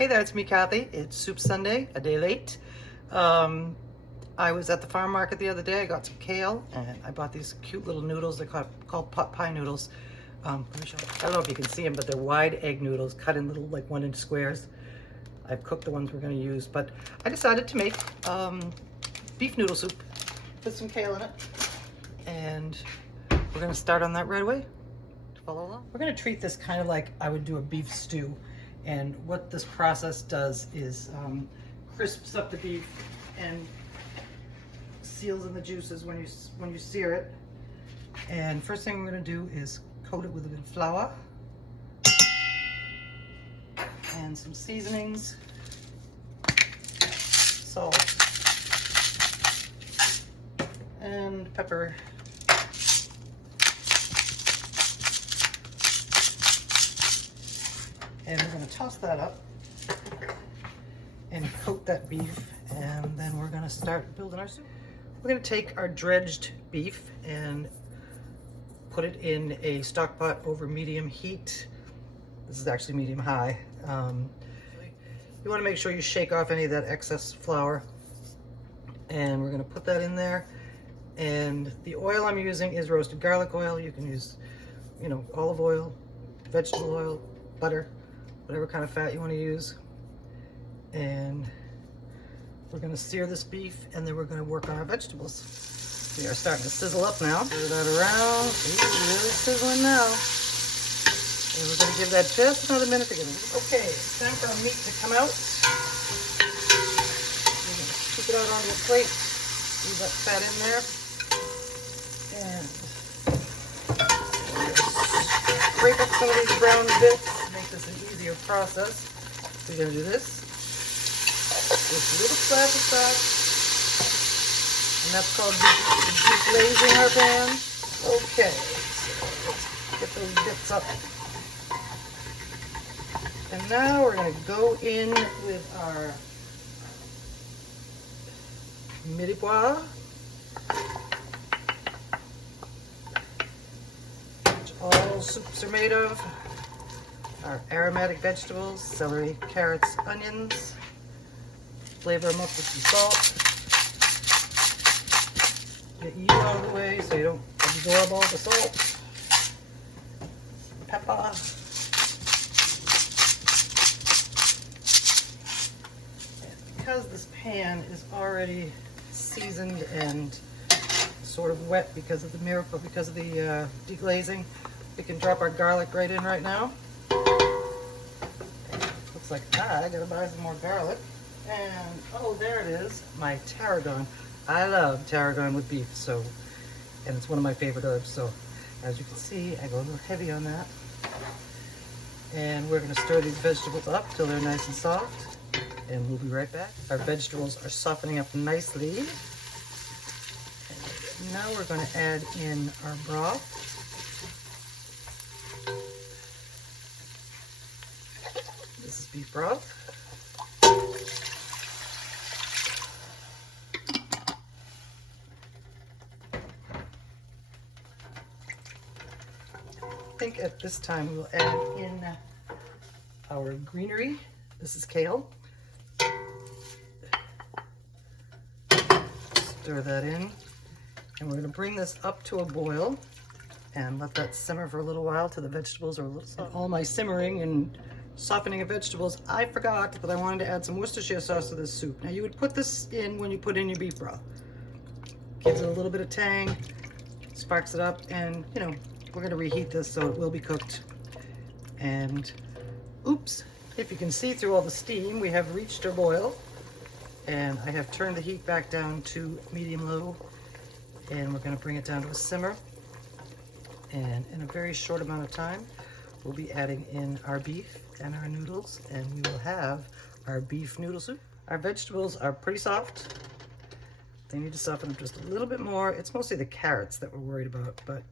Hey there, it's me, Kathy. It's Soup Sunday, a day late. I was at the farm market the other day. I got some kale, and I bought these cute little noodles. They're called pot pie noodles. Let me show you. I don't know if you can see them, but they're wide egg noodles cut in little, like 1-inch squares. I've cooked the ones we're going to use, but I decided to make beef noodle soup. Put some kale in it, and we're going to start on that right away. Follow along. We're going to treat this kind of like I would do a beef stew. And what this process does is crisps up the beef and seals in the juices when you sear it. And first thing we're going to do is coat it with a bit of flour and some seasonings, salt, and pepper. And we're going to toss that up and coat that beef, and then we're going to start building our soup. We're going to take our dredged beef and put it in a stock pot over medium heat. This is actually medium high. You want to make sure you shake off any of that excess flour, and we're going to put that in there. And the oil I'm using is roasted garlic oil. You can use, olive oil, vegetable oil, butter, whatever kind of fat you want to use. And we're going to sear this beef, and then we're going to work on our vegetables. We are starting to sizzle up now. Stir that around. Ooh, really sizzling now. And we're going to give that just another minute to get it. Okay, it's time for our meat to come out. We're going to scoop it out onto a plate. Leave that fat in there. And scrape up some of these brown bits. Make this an easier process. We're going to do this with a little splash of sauce, and that's called deglazing our pan. Okay, so let's get those bits up. And now we're going to go in with our midi pois, which all soups are made of. Our aromatic vegetables, celery, carrots, onions. Flavor them up with some salt. Get you out of the way so you don't absorb all the salt. Pepper. And because this pan is already seasoned and sort of wet because of the deglazing, we can drop our garlic right in right now. Looks like I gotta buy some more garlic. And oh, there it is, my tarragon. I love tarragon with beef, and it's one of my favorite herbs. So as you can see, I go a little heavy on that. And we're gonna stir these vegetables up till they're nice and soft, and we'll be right back. Our vegetables are softening up nicely. And now we're gonna add in our broth. This is beef broth. I think at this time we'll add in our greenery. This is kale. Stir that in, and we're going to bring this up to a boil and let that simmer for a little while till the vegetables are a little soft. All my simmering and softening of vegetables, I forgot that I wanted to add some Worcestershire sauce to this soup. Now you would put this in when you put in your beef broth. Gives it a little bit of tang, sparks it up, and we're going to reheat this so it will be cooked. And oops, if you can see through all the steam, we have reached our boil, and I have turned the heat back down to medium-low, and we're going to bring it down to a simmer. And in a very short amount of time, we'll be adding in our beef and our noodles, and we will have our beef noodle soup. Our vegetables are pretty soft. They need to soften up just a little bit more. It's mostly the carrots that we're worried about, but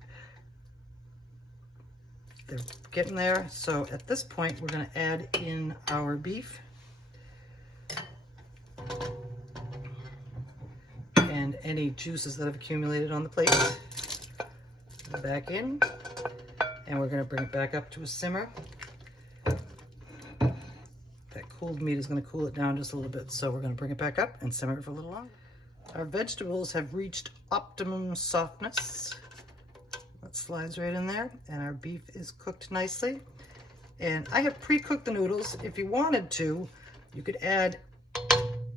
they're getting there. So at this point, we're going to add in our beef and any juices that have accumulated on the plate. Back in, and we're going to bring it back up to a simmer. That cooled meat is going to cool it down just a little bit. So we're going to bring it back up and simmer it for a little longer. Our vegetables have reached optimum softness. That slides right in there, and our beef is cooked nicely. And I have pre-cooked the noodles. If you wanted to, you could add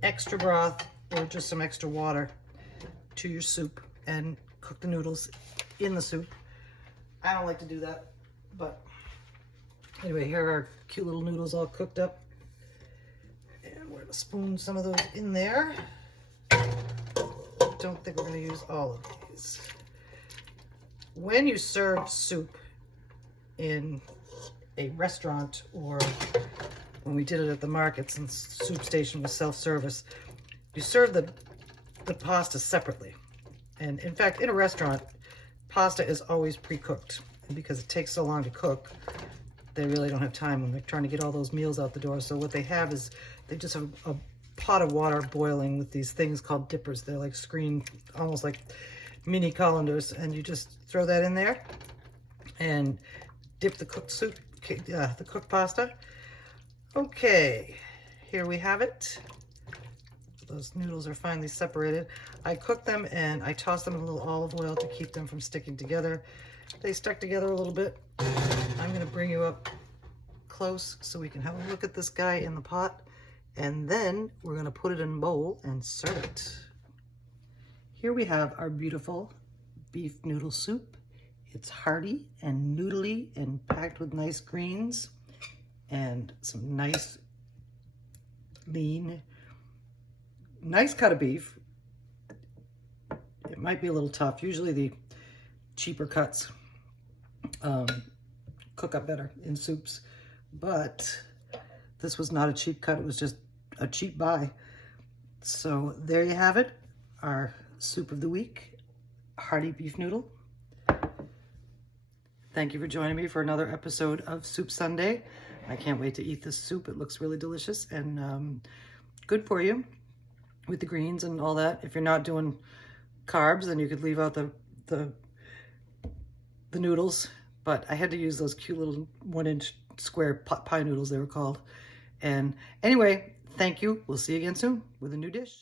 extra broth or just some extra water to your soup and cook the noodles in the soup. I don't like to do that, but anyway, here are our cute little noodles all cooked up. And we're gonna spoon some of those in there. Don't think we're gonna use all of these. When you serve soup in a restaurant, or when we did it at the markets and soup station was self-service, you serve the pasta separately. And in fact, in a restaurant, pasta is always pre-cooked. And because it takes so long to cook, they really don't have time when they're trying to get all those meals out the door. So what they have is they just have a pot of water boiling with these things called dippers. They're like screen, almost like mini colanders, and you just throw that in there and dip the cooked soup, the cooked pasta. Okay, here we have it. Those noodles are finally separated. I cooked them and I tossed them in a little olive oil to keep them from sticking together. They stuck together a little bit. I'm gonna bring you up close so we can have a look at this guy in the pot, and then we're gonna put it in a bowl and serve it. Here we have our beautiful beef noodle soup. It's hearty and noodly and packed with nice greens and some nice lean, nice cut of beef. It might be a little tough. Usually the cheaper cuts cook up better in soups, but this was not a cheap cut. It was just a cheap buy. So there you have it, our soup of the week, hearty beef noodle. Thank you for joining me for another episode of Soup Sunday. I can't wait to eat this soup. It looks really delicious and good for you with the greens and all that. If you're not doing carbs, then you could leave out the noodles, but I had to use those cute little 1-inch square pot pie noodles, they were called. And anyway, thank you. We'll see you again soon with a new dish.